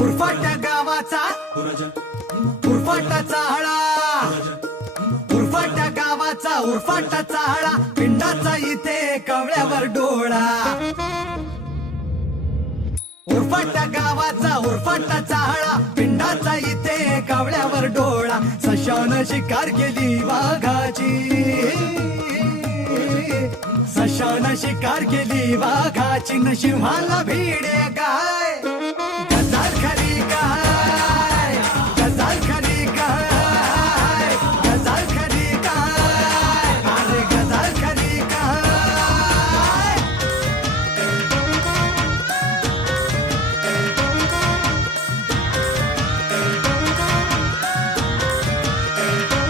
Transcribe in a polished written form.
उरफाट्या गावाचा उरफाटा चाहळा, उरफाट्या गावाचा उरफाटा चाहळा, पिंडाचा इथे कवळ्यावर डोळा. उरफाट्या गावाचा उरफाटा चाहळा, पिंडाचा इथे कावळ्यावर डोळा. सशानं शिकार केली वाघाची, सशानं शिकार केली वाघाची, न सिंहाला भिडे काय.